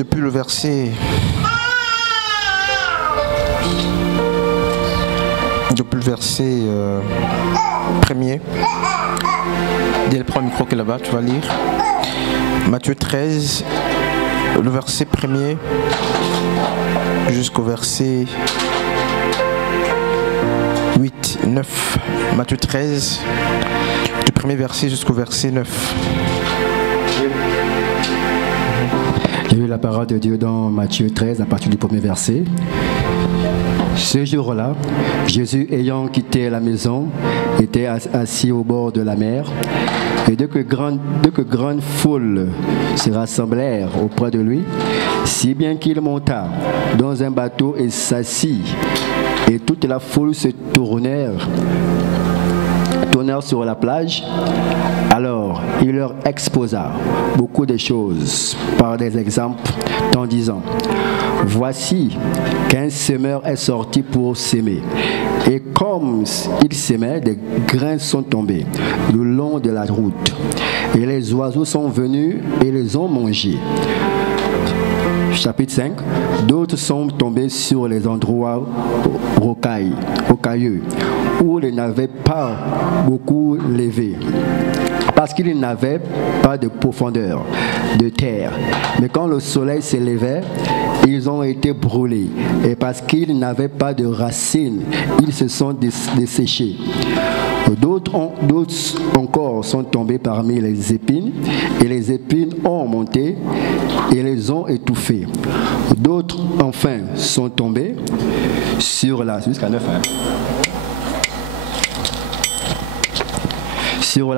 depuis le verset premier. Dès prends le micro qui est là-bas, tu vas lire. Matthieu 13, le verset premier jusqu'au verset 8, 9. Matthieu 13, du premier verset jusqu'au verset 9. Il y a eu la parole de Dieu dans Matthieu 13 à partir du premier verset. Ce jour-là, Jésus, ayant quitté la maison, était assis au bord de la mer. Et dès que grandes foules se rassemblèrent auprès de lui, si bien qu'il monta dans un bateau et s'assit, et toute la foule se tournèrent sur la plage. Alors il leur exposa beaucoup de choses par des exemples en disant: voici qu'un semeur est sorti pour s'aimer. Et comme il s'aimait, des grains sont tombés le long de la route. Et les oiseaux sont venus et les ont mangés. Chapitre 5. D'autres sont tombés sur les endroits rocailleux, où ils n'avaient pas beaucoup levé, parce qu'ils n'avaient pas de profondeur de terre. Mais quand le soleil s'élevait, ils ont été brûlés, et parce qu'ils n'avaient pas de racines, ils se sont desséchés. D'autres encore sont tombés parmi les épines, et les épines ont monté et les ont étouffés. D'autres enfin sont tombés sur la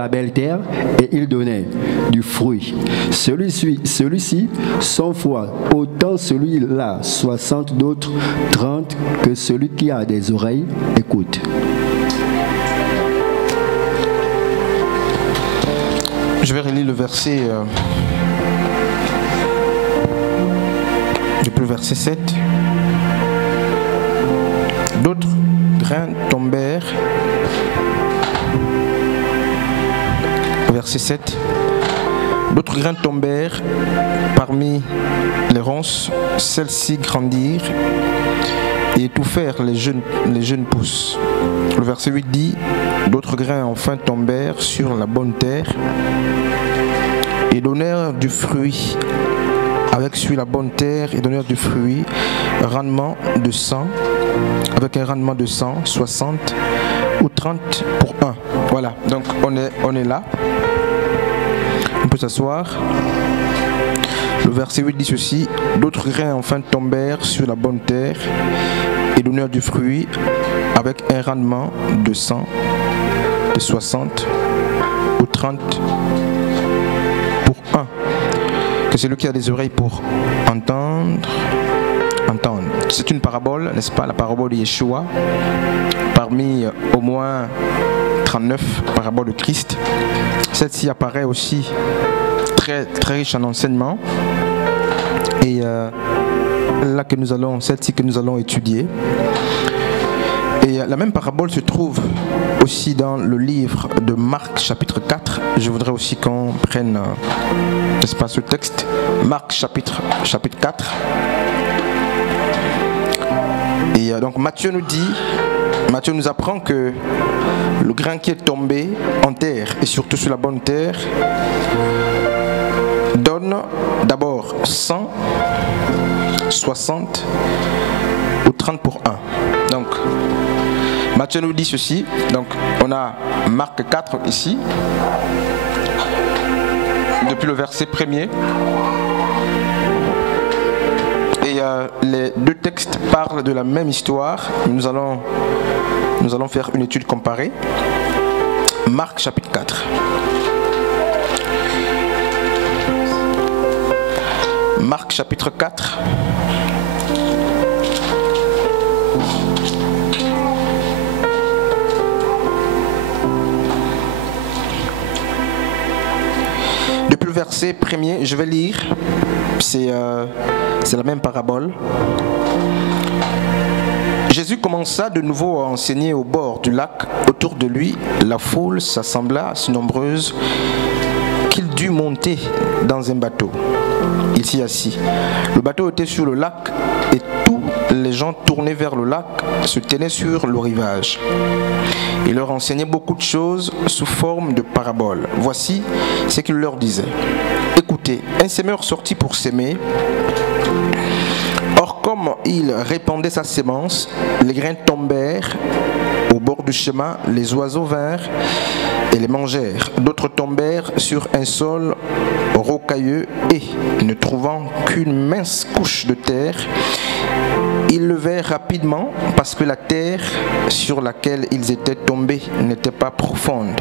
belle terre, et ils donnaient du fruit. Celui-ci 100 fois, autant celui-là 60, d'autres 30, que celui qui a des oreilles écoute. Je vais relire le verset depuis le verset 7. D'autres grains tombèrent. Verset 7. D'autres grains tombèrent parmi les ronces. Celles-ci grandirent et étouffèrent les jeunes pousses. Le verset 8 dit: d'autres grains enfin tombèrent sur la bonne terre et donnèrent du fruit. Avec sur la bonne terre et donnèrent du fruit, rendement de 100, avec un rendement de 100, 60 ou 30 pour 1. Voilà, donc on est là. On peut s'asseoir. Le verset 8 dit ceci: d'autres grains enfin tombèrent sur la bonne terre et donnèrent du fruit avec un rendement de 100, de 60 ou 30 pour 1. Que celui qui a des oreilles pour entendre. C'est une parabole, n'est-ce pas, la parabole de Yeshua, parmi au moins 39 paraboles de Christ. Celle-ci apparaît aussi très, très riche en enseignements. Et celle-ci que nous allons étudier. Et la même parabole se trouve aussi dans le livre de Marc chapitre 4. Je voudrais aussi qu'on prenne, n'est-ce pas, ce texte. Marc chapitre 4. Et donc Matthieu nous apprend que le grain qui est tombé en terre, et surtout sur la bonne terre, donne d'abord 100, 60 ou 30 pour 1. Donc Matthieu nous dit ceci. Donc on a Marc 4 ici, depuis le verset premier. Et les deux textes parlent de la même histoire. Nous allons faire une étude comparée. Marc chapitre 4. Marc chapitre 4. Depuis le verset premier, je vais lire. C'est la même parabole. Jésus commença de nouveau à enseigner au bord du lac. Autour de lui, la foule s'assembla si nombreuse qu'il dut monter dans un bateau il s'y assit. Le bateau était sur le lac et tous les gens tournés vers le lac se tenaient sur le rivage. Il leur enseignait beaucoup de choses sous forme de paraboles. Voici ce qu'il leur disait. Écoutez, un semeur sortit pour s'aimer. Or, comme il répandait sa sémence, les grains tombèrent au bord du chemin, les oiseaux vinrent et les mangèrent. D'autres tombèrent sur un sol rocailleux et, ne trouvant qu'une mince couche de terre, ils levèrent rapidement parce que la terre sur laquelle ils étaient tombés n'était pas profonde.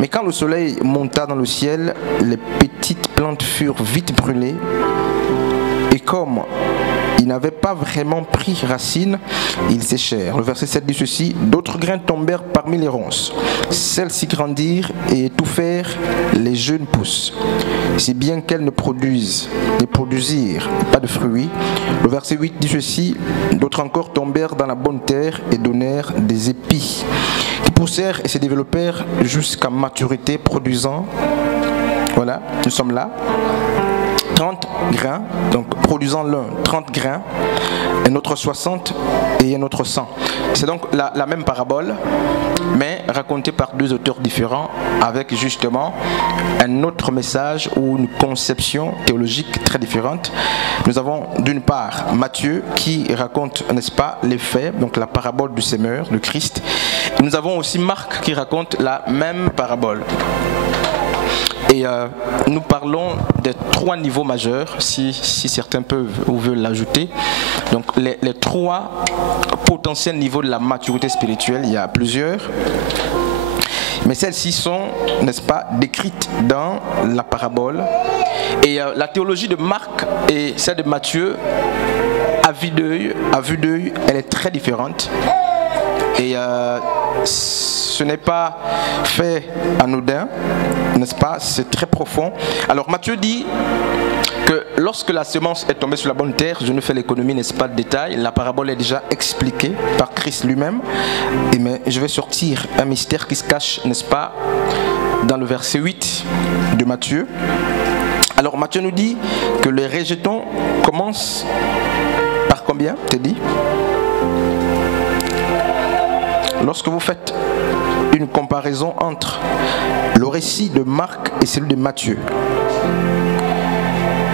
Mais quand le soleil monta dans le ciel, les petites plantes furent vite brûlées et comme ils n'avaient pas vraiment pris racine, ils séchèrent. Le verset 7 dit ceci: d'autres grains tombèrent parmi les ronces. Celles-ci grandirent et étouffèrent les jeunes pousses, si bien qu'elles ne produisirent pas de fruits. Le verset 8 dit ceci: d'autres encore tombèrent dans la bonne terre et donnèrent des épis, qui poussèrent et se développèrent jusqu'à maturité, produisant, voilà, nous sommes là, 30 grains, donc produisant l'un 30 grains, un autre 60 et un autre 100. C'est donc la même parabole, mais racontée par deux auteurs différents, avec justement un autre message ou une conception théologique très différente. Nous avons d'une part Matthieu qui raconte, n'est-ce pas, les faits, donc la parabole du semeur, de Christ. Et nous avons aussi Marc qui raconte la même parabole. Et nous parlons des trois niveaux majeurs, si certains peuvent ou veulent l'ajouter. Donc les trois potentiels niveaux de la maturité spirituelle, il y a plusieurs. Mais celles-ci sont, n'est-ce pas, décrites dans la parabole. Et la théologie de Marc et celle de Matthieu, à vue d'œil, elle est très différente. Et ce n'est pas fait anodin, n'est-ce pas? C'est très profond. Alors Matthieu dit que lorsque la semence est tombée sur la bonne terre, je ne fais l'économie, n'est-ce pas, de détails, la parabole est déjà expliquée par Christ lui-même. Mais je vais sortir un mystère qui se cache, n'est-ce pas, dans le verset 8 de Matthieu. Alors Matthieu nous dit que les rejetons commencent par combien, t'es dit? Lorsque vous faites une comparaison entre le récit de Marc et celui de Matthieu,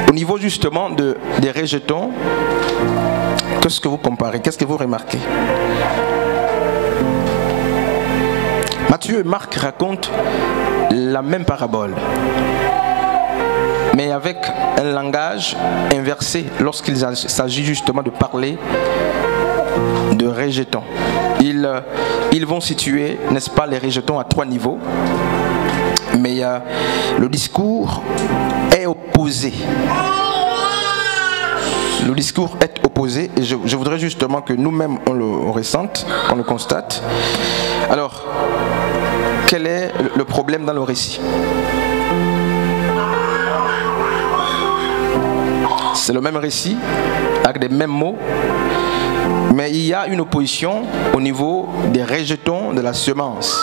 au niveau justement des rejetons, qu'est-ce que vous comparez? Qu'est-ce que vous remarquez? Matthieu et Marc racontent la même parabole, mais avec un langage inversé lorsqu'il s'agit justement de parler de rejetons. Ils vont situer, n'est-ce pas, les rejetons à trois niveaux, mais le discours est opposé. Le discours est opposé et je voudrais justement que nous-mêmes on le ressente, qu'on le constate. Alors, quel est le problème dans le récit? C'est le même récit, avec les mêmes mots, mais il y a une opposition au niveau des rejetons de la semence.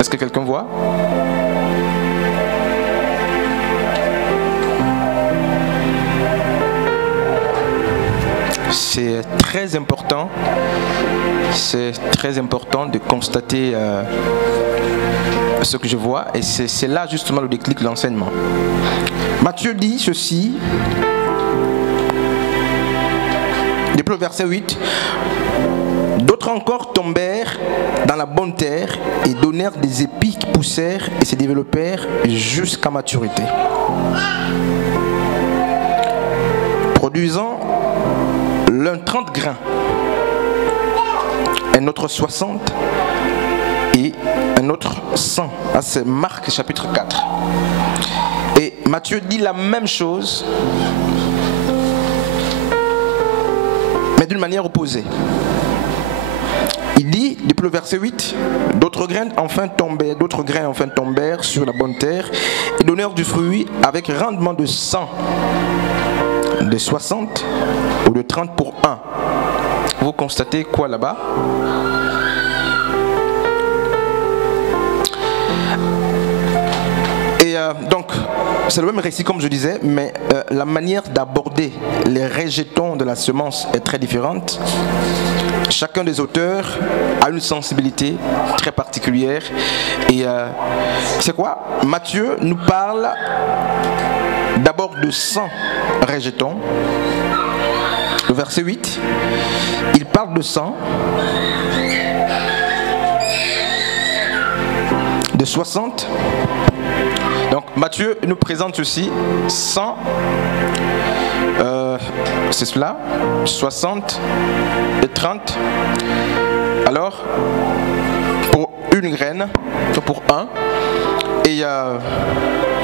Est-ce que quelqu'un voit? C'est très important de constater ce que je vois, et c'est là justement le déclic de l'enseignement. Matthieu dit ceci, depuis le verset 8, d'autres encore tombèrent dans la bonne terre et donnèrent des épis qui poussèrent et se développèrent jusqu'à maturité, produisant l'un 30 grains, un autre 60 et un autre 100. C'est Marc chapitre 4. Et Matthieu dit la même chose, mais d'une manière opposée. Il dit, depuis le verset 8, d'autres grains enfin tombèrent sur la bonne terre et donnèrent du fruit avec rendement de 100, de 60 ou de 30 pour 1. Vous constatez quoi là-bas? Et donc, c'est le même récit comme je disais, mais la manière d'aborder les rejetons de la semence est très différente. Chacun des auteurs a une sensibilité très particulière. Et c'est quoi? Matthieu nous parle d'abord de 100 rejetons. Le verset 8, il parle de 100, de 60. Donc Matthieu nous présente ceci 100, c'est cela, 60 et 30. Alors, pour une graine, pour un. Et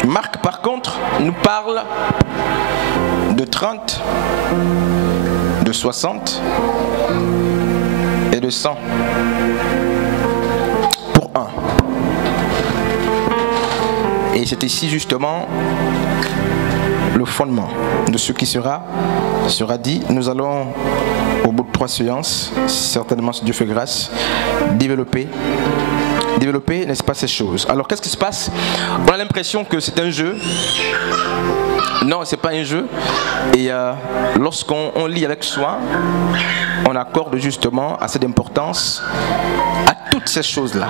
Marc, par contre, nous parle de 30, de 60 et de 100 pour un. Et c'est ici justement le fondement de ce qui sera dit. Nous allons, au bout de 3 séances, certainement si Dieu fait grâce, développer, n'est-ce pas, ces choses. Alors qu'est-ce qui se passe? On a l'impression que c'est un jeu. Non, c'est pas un jeu. Et lorsqu'on lit avec soin, on accorde justement assez d'importance à toutes ces choses-là.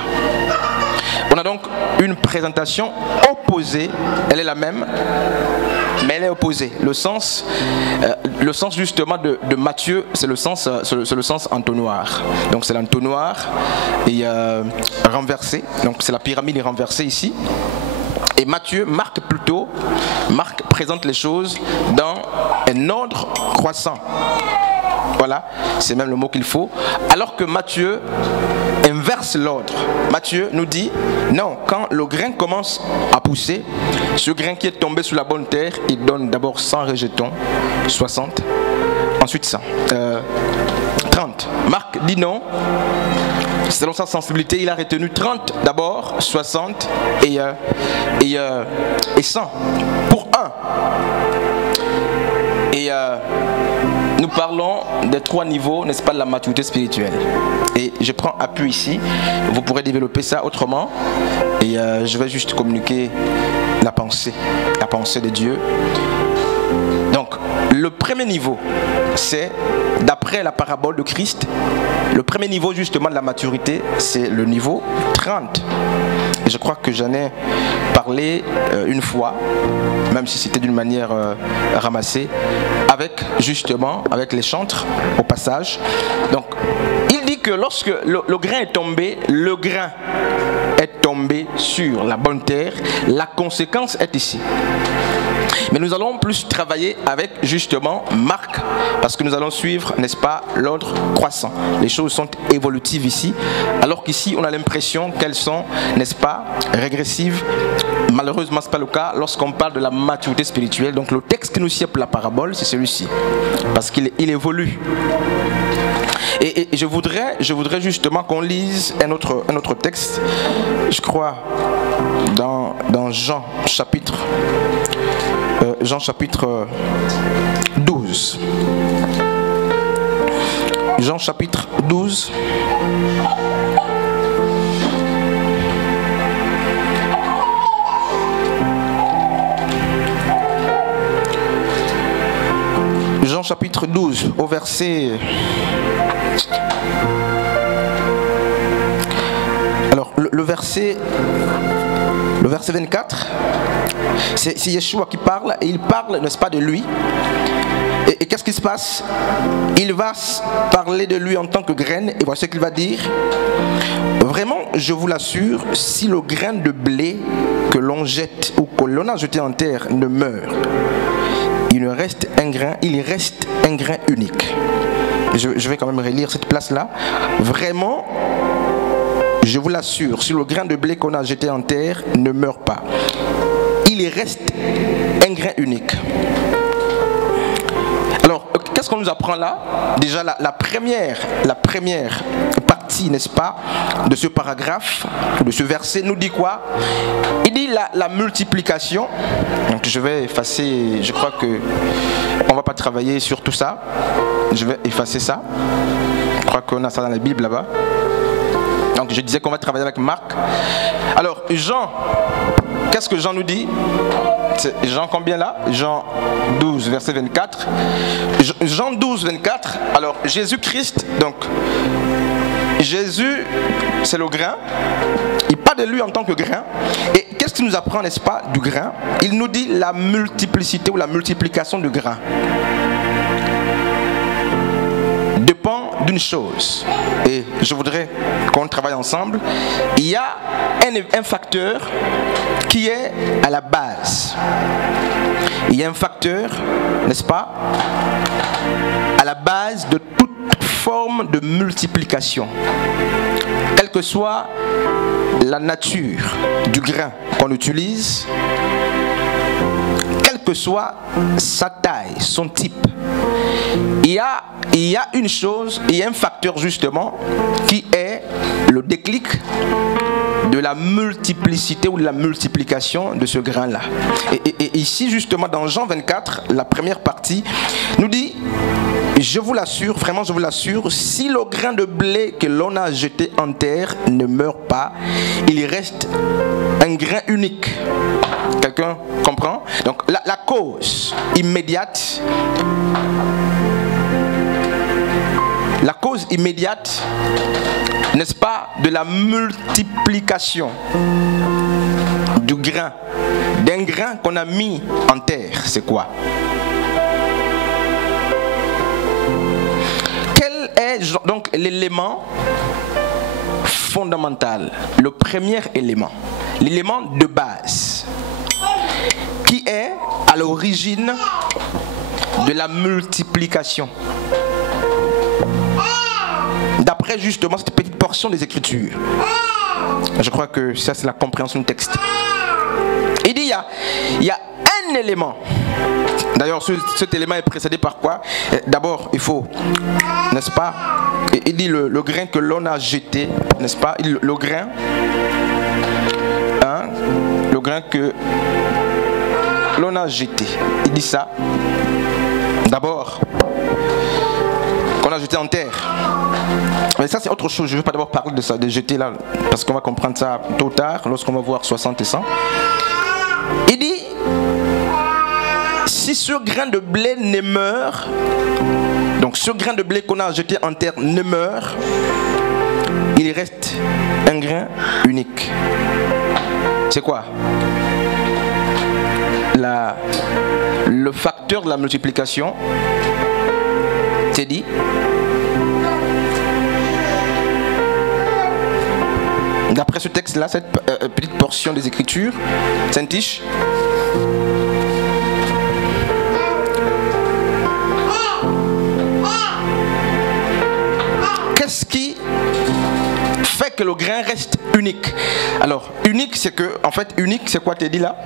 On a donc une présentation opposée. Elle est la même, mais elle est opposée. Le sens justement de Matthieu, c'est le sens entonnoir. Donc c'est l'entonnoir et renversé. Donc c'est la pyramide renversée ici. Et Marc présente les choses dans un ordre croissant. Voilà, c'est même le mot qu'il faut. Alors que Matthieu inverse l'ordre. Matthieu nous dit, non, quand le grain commence à pousser, ce grain qui est tombé sur la bonne terre, il donne d'abord 100 rejetons, 60, ensuite 100, 30. Marc dit non. Selon sa sensibilité, il a retenu 30 d'abord, 60 et 100 pour un. Et nous parlons des 3 niveaux, n'est-ce pas, de la maturité spirituelle. Et je prends appui ici, vous pourrez développer ça autrement. Et je vais juste communiquer la pensée de Dieu. Donc, le premier niveau, c'est, d'après la parabole de Christ, le premier niveau justement de la maturité, c'est le niveau 30. Et je crois que j'en ai parlé une fois, même si c'était d'une manière ramassée, avec les chantres au passage. Donc, il dit que lorsque le grain est tombé, sur la bonne terre, la conséquence est ici. Mais nous allons plus travailler avec justement Marc, parce que nous allons suivre, n'est-ce pas, l'ordre croissant. Les choses sont évolutives ici, alors qu'ici on a l'impression qu'elles sont, n'est-ce pas, régressives. Malheureusement, ce n'est pas le cas lorsqu'on parle de la maturité spirituelle. Donc le texte qui nous sert pour la parabole, c'est celui-ci, parce qu'il évolue. Et je voudrais justement qu'on lise un autre texte, je crois, dans Jean chapitre 12. Jean chapitre 12. Jean chapitre 12 au verset... Alors le verset 24, c'est Yeshua qui parle, et il parle, n'est-ce pas, de lui. Et qu'est-ce qui se passe? Il va parler de lui en tant que graine, et voici ce qu'il va dire. Vraiment, je vous l'assure, si le grain de blé que l'on jette ou que l'on a jeté en terre ne meurt, il reste un grain unique. Je vais quand même relire cette place-là. Vraiment, je vous l'assure, si le grain de blé qu'on a jeté en terre ne meurt pas, il reste un grain unique. Alors, qu'est-ce qu'on nous apprend là? Déjà, la première partie, n'est-ce pas, de ce paragraphe, de ce verset, nous dit quoi? Il dit la multiplication. Donc, je vais effacer, je crois que on ne va pas travailler sur tout ça. Je vais effacer ça. Je crois qu'on a ça dans la Bible là-bas. Donc je disais qu'on va travailler avec Marc. Alors Jean, qu'est-ce que Jean nous dit? C'est Jean combien là? Jean 12, verset 24. Jean 12, 24. Alors Jésus-Christ, donc Jésus, c'est le grain. Il parle de lui en tant que grain. Et qu'est-ce qu'il nous apprend, n'est-ce pas, du grain? Il nous dit la multiplicité ou la multiplication du grain dépend d'une chose. Et je voudrais qu'on travaille ensemble. Il y a un facteur qui est à la base. Il y a un facteur, n'est-ce pas, à la base de toute forme de multiplication. Quelle que soit la nature du grain qu'on utilise, quelle que soit sa taille, son type, il y a une chose, il y a un facteur justement qui est le déclic de la multiplicité ou de la multiplication de ce grain-là. Et ici justement dans Jean 24, la première partie nous dit: je vous l'assure, vraiment je vous l'assure, si le grain de blé que l'on a jeté en terre ne meurt pas, il reste un grain unique. Quelqu'un comprend? Donc la cause immédiate, n'est-ce pas, de la multiplication du grain, d'un grain qu'on a mis en terre, c'est quoi? Quel est donc l'élément fondamental, le premier élément, l'élément de base, qui est à l'origine de la multiplication? D'après justement cette petite portion des Écritures. Je crois que ça c'est la compréhension du texte. Il dit il y a un élément. D'ailleurs cet élément est précédé par quoi? D'abord il faut, n'est-ce pas, il dit le grain que l'on a jeté, n'est-ce pas, le grain, hein, le grain que l'on a jeté. Il dit ça. D'abord qu'on a jeté en terre. Mais ça c'est autre chose, je ne veux pas d'abord parler de ça, de jeter là, parce qu'on va comprendre ça tôt ou tard, lorsqu'on va voir 60 et 100. Il dit, si ce grain de blé ne meurt, donc ce grain de blé qu'on a jeté en terre ne meurt, il reste un grain unique. C'est quoi? Le facteur de la multiplication, c'est dit, d'après ce texte-là, cette petite portion des Écritures, Saint-Tiche, qu'est-ce qui fait que le grain reste unique? Alors, unique, c'est que, en fait, unique, c'est quoi tu dis là?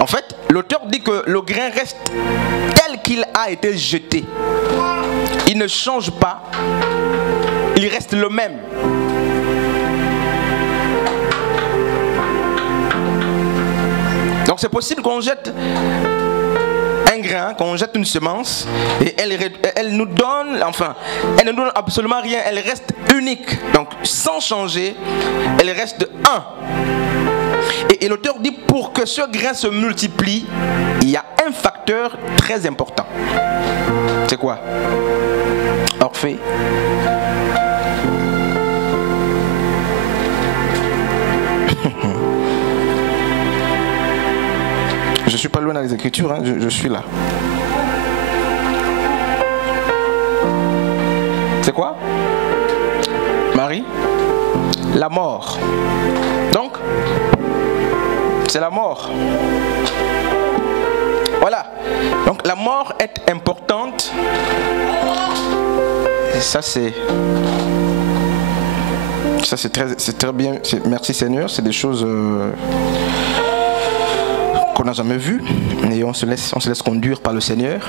En fait, l'auteur dit que le grain reste tel qu'il a été jeté. Il ne change pas. Il reste le même. Donc c'est possible qu'on jette un grain, qu'on jette une semence et elle nous donne, enfin, elle ne donne absolument rien, elle reste unique. Donc sans changer, elle reste un. Et l'auteur dit pour que ce grain se multiplie, il y a un facteur très important. C'est quoi? Orphée. Je ne suis pas loin dans les Écritures, hein, je suis là. C'est quoi? Marie? La mort. Donc, c'est la mort. Voilà. Donc, la mort est importante. Et ça, c'est très bien. Merci Seigneur. C'est des choses qu'on n'a jamais vues. Et on se laisse conduire par le Seigneur.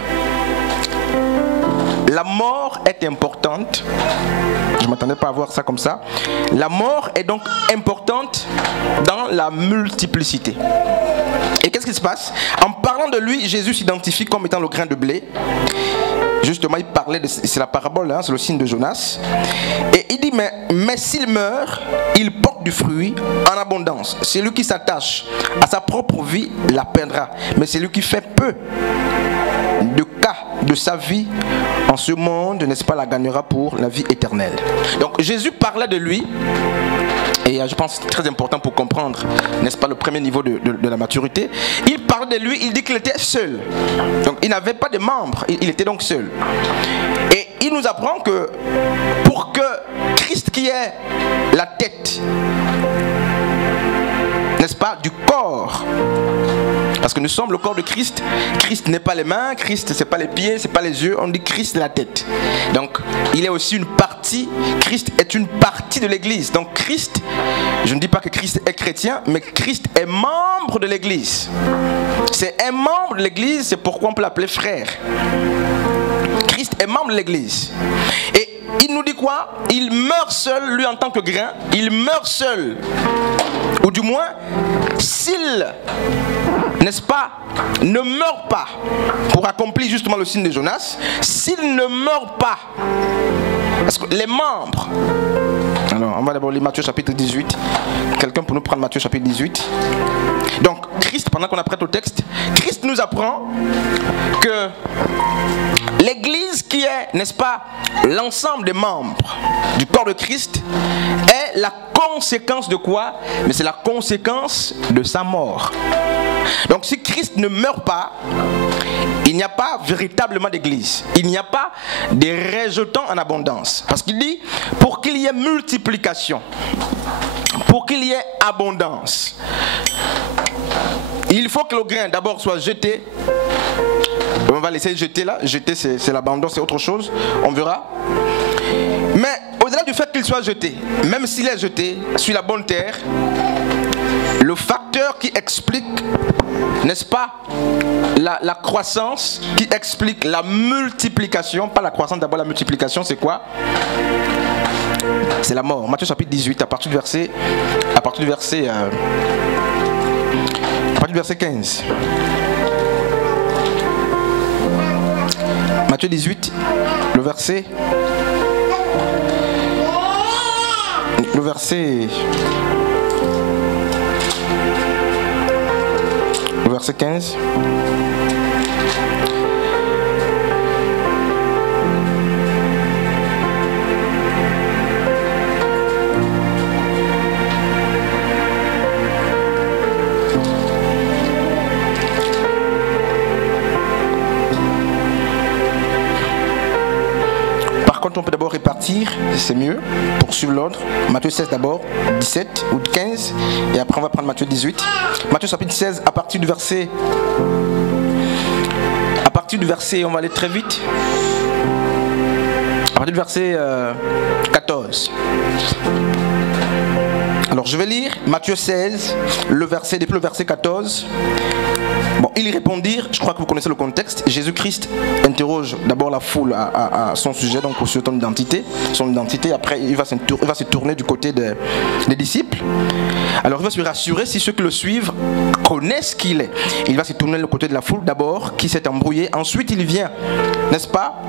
La mort est importante. Je ne m'attendais pas à voir ça comme ça. La mort est donc importante dans la multiplicité. Et qu'est-ce qui se passe? En parlant de lui, Jésus s'identifie comme étant le grain de blé. justement, il parlait c'est la parabole, hein, c'est le signe de Jonas. Et il dit, mais s'il meurt, il porte du fruit en abondance. Celui qui s'attache à sa propre vie la perdra. Mais celui qui fait peu de cas de sa vie en ce monde, n'est-ce pas, la gagnera pour la vie éternelle. Donc Jésus parlait de lui. Et je pense que c'est très important pour comprendre, n'est-ce pas, le premier niveau de la maturité. Il parle de lui, il dit qu'il était seul. Donc il n'avait pas de membres, il était donc seul. Et il nous apprend que pour que Christ qui est la tête, n'est-ce pas, du corps, parce que nous sommes le corps de Christ. Christ n'est pas les mains, Christ c'est pas les pieds, c'est pas les yeux, on dit Christ est la tête. Donc il est aussi une partie, Christ est une partie de l'église. Donc Christ, je ne dis pas que Christ est chrétien, mais Christ est membre de l'église. C'est un membre de l'église, c'est pourquoi on peut l'appeler frère. Christ est membre de l'église. Et il nous dit quoi? Il meurt seul, lui en tant que grain, il meurt seul. Ou du moins, s'il, n'est-ce pas, ne meurt pas pour accomplir justement le signe de Jonas, s'il ne meurt pas, parce que les membres, alors on va d'abord lire Matthieu chapitre 18, quelqu'un pour nous prendre Matthieu chapitre 18. Donc Christ, pendant qu'on apprête au texte, Christ nous apprend que l'église qui est, n'est-ce pas, l'ensemble des membres du corps de Christ est la conséquence de quoi? Mais c'est la conséquence de sa mort. Donc si Christ ne meurt pas, il n'y a pas véritablement d'église. Il n'y a pas des rejetants en abondance. Parce qu'il dit, pour qu'il y ait multiplication, pour qu'il y ait abondance, il faut que le grain d'abord soit jeté. On va laisser jeter là. Jeter c'est l'abandon, c'est autre chose. On verra. Mais au-delà du fait qu'il soit jeté, même s'il est jeté sur la bonne terre, le facteur qui explique, n'est-ce pas, la croissance, qui explique la multiplication, pas la croissance, d'abord la multiplication, c'est quoi? C'est la mort. Matthieu chapitre 18, à partir du verset 15. Matthieu 18, le verset 15. On peut d'abord répartir, c'est mieux, pour suivre l'ordre. Matthieu 16 d'abord, 17 ou 15, et après on va prendre Matthieu 18. Matthieu chapitre 16, à partir du verset, on va aller très vite, à partir du verset 14. Alors je vais lire Matthieu 16, depuis le verset 14. Bon, ils répondirent, je crois que vous connaissez le contexte. Jésus-Christ interroge d'abord la foule à son sujet, donc sur son identité. Après, il va se tourner du côté des disciples. Alors, il va se rassurer si ceux qui le suivent connaissent qui il est. Il va se tourner du côté de la foule d'abord, qui s'est embrouillée. Ensuite, il vient, n'est-ce pas,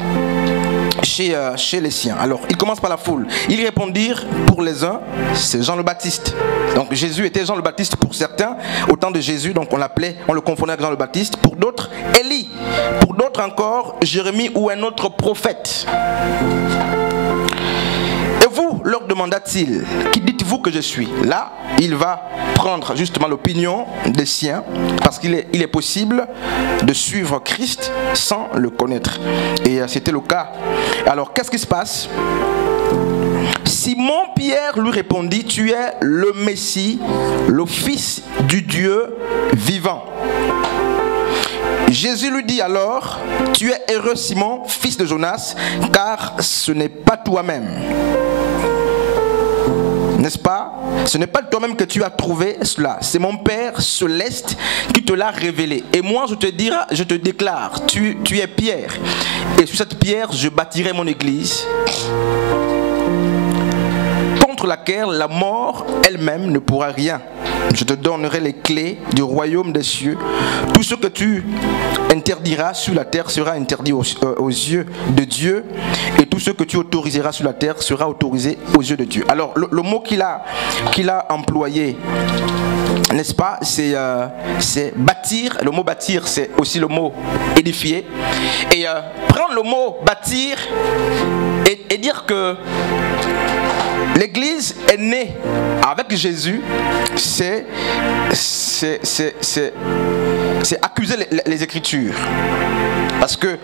chez les siens. Alors, il commence par la foule. Ils répondirent, pour les uns, c'est Jean le Baptiste. Donc, Jésus était Jean le Baptiste pour certains, au temps de Jésus, donc on le confondait avec Jean le Baptiste. Pour d'autres, Élie. Pour d'autres encore, Jérémie ou un autre prophète. Et vous, leur demanda-t-il, qui dites-vous que je suis? Là, il va prendre justement l'opinion des siens, parce qu'il est possible de suivre Christ sans le connaître. Et c'était le cas. Alors, qu'est-ce qui se passe? Simon-Pierre lui répondit, tu es le Messie, le Fils du Dieu vivant. Jésus lui dit alors, tu es heureux Simon, fils de Jonas, car ce n'est pas toi-même. N'est-ce pas? Ce n'est pas toi-même que tu as trouvé cela. C'est mon Père céleste qui te l'a révélé. Et moi, je te déclare, tu es Pierre. Et sur cette pierre, je bâtirai mon église, contre laquelle la mort elle-même ne pourra rien. Je te donnerai les clés du royaume des cieux. Tout ce que tu interdiras sur la terre sera interdit aux yeux de Dieu, et tout ce que tu autoriseras sur la terre sera autorisé aux yeux de Dieu. Alors le mot qu'il a employé, n'est-ce pas, c'est bâtir. Le mot bâtir, c'est aussi le mot édifier. Et prendre le mot bâtir et dire que l'Église est née avec Jésus, c'est accuser les Écritures. Parce que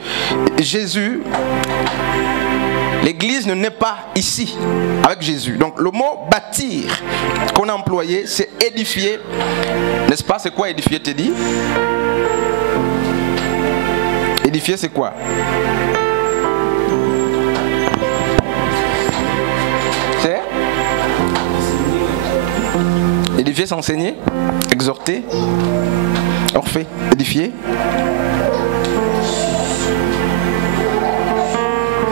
Jésus, l'Église ne naît pas ici avec Jésus. Donc le mot bâtir qu'on a employé, c'est édifier. N'est-ce pas? C'est quoi édifier, t'es dit? Édifier, c'est quoi? C'est édifier, c'est enseigner, exhorter, orphée, édifier.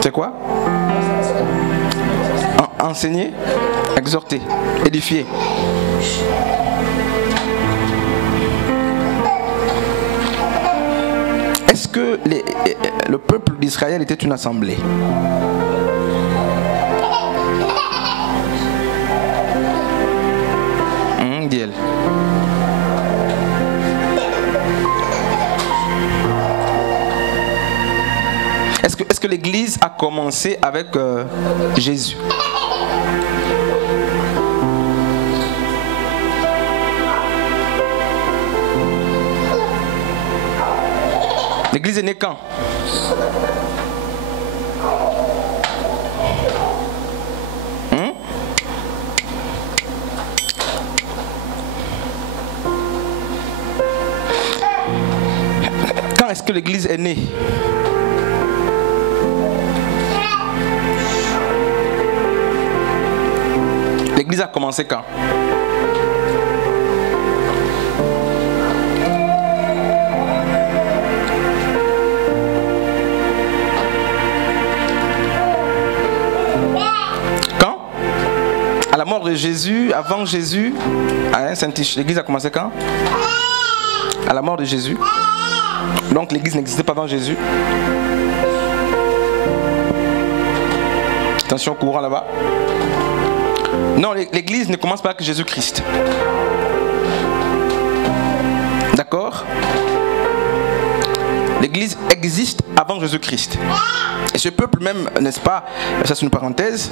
C'est quoi? Enseigner, exhorter, édifier. Est-ce que le peuple d'Israël était une assemblée? Diel. Est-ce que l'Église a commencé avec Jésus? L'Église est née quand? Quand est-ce que l'Église est née? L'Église a commencé quand? Quand? À la mort de Jésus, avant Jésus, à Saint-Tiche. L'Église a commencé quand? À la mort de Jésus. Donc l'Église n'existait pas avant Jésus. Attention, courant là-bas. Non, l'Église ne commence pas avec Jésus-Christ. D'accord? L'Église existe avant Jésus-Christ. Et ce peuple même, n'est-ce pas, ça c'est une parenthèse,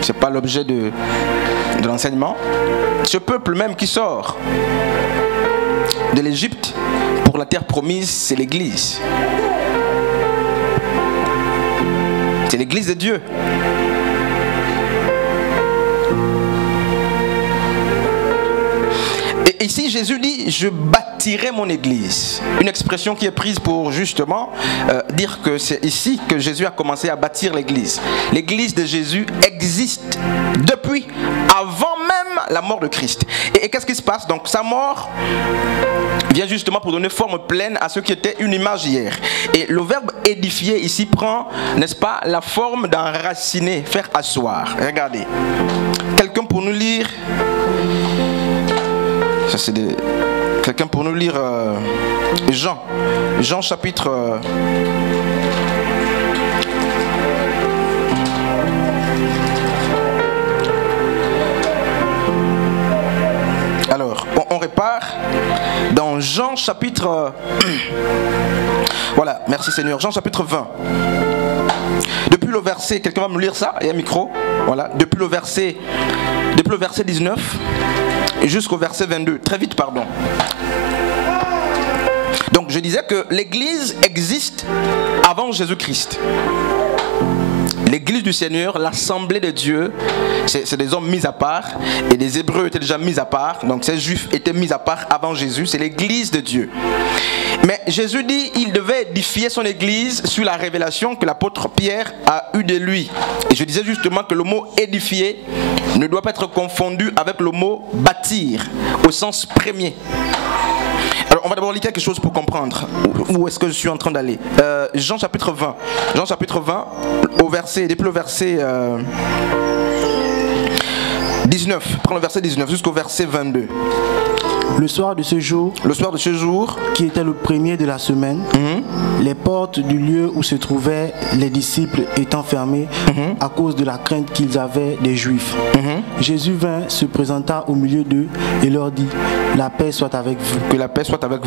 c'est pas l'objet de l'enseignement. Ce peuple même qui sort de l'Égypte pour la terre promise, c'est l'Église. C'est l'Église de Dieu. Et ici Jésus dit, je bâtirai mon Église. Une expression qui est prise pour justement dire que c'est ici que Jésus a commencé à bâtir l'Église. L'Église de Jésus existe depuis avant même la mort de Christ. Et qu'est-ce qui se passe? Donc sa mort vient justement pour donner forme pleine à ce qui était une image hier. Et le verbe édifier ici prend, n'est-ce pas, la forme d'enraciner, faire asseoir. Regardez. Quelqu'un pour nous lire... Quelqu'un pour nous lire Jean chapitre... Alors, on répare dans Jean chapitre... Voilà, merci Seigneur. Jean chapitre 20. Depuis le verset, quelqu'un va me lire ça? Il y a un micro. Voilà, depuis le verset 19 jusqu'au verset 22. Très vite, pardon. Donc, je disais que l'Église existe avant Jésus-Christ. L'église du Seigneur, l'assemblée de Dieu, c'est des hommes mis à part, et les Hébreux étaient déjà mis à part, donc ces Juifs étaient mis à part avant Jésus, c'est l'église de Dieu. Mais Jésus dit qu'il devait édifier son église sur la révélation que l'apôtre Pierre a eue de lui. Et je disais justement que le mot édifier ne doit pas être confondu avec le mot bâtir, au sens premier. Alors on va d'abord lire quelque chose pour comprendre où est-ce que je suis en train d'aller. Jean chapitre 20. Jean chapitre 20, depuis le verset 19, prends le verset 19 jusqu'au verset 22. Le soir de ce jour, qui était le premier de la semaine, les portes du lieu où se trouvaient les disciples étant fermées à cause de la crainte qu'ils avaient des Juifs. Jésus vint, se présenta au milieu d'eux et leur dit: La paix soit avec vous. Que la paix soit avec vous.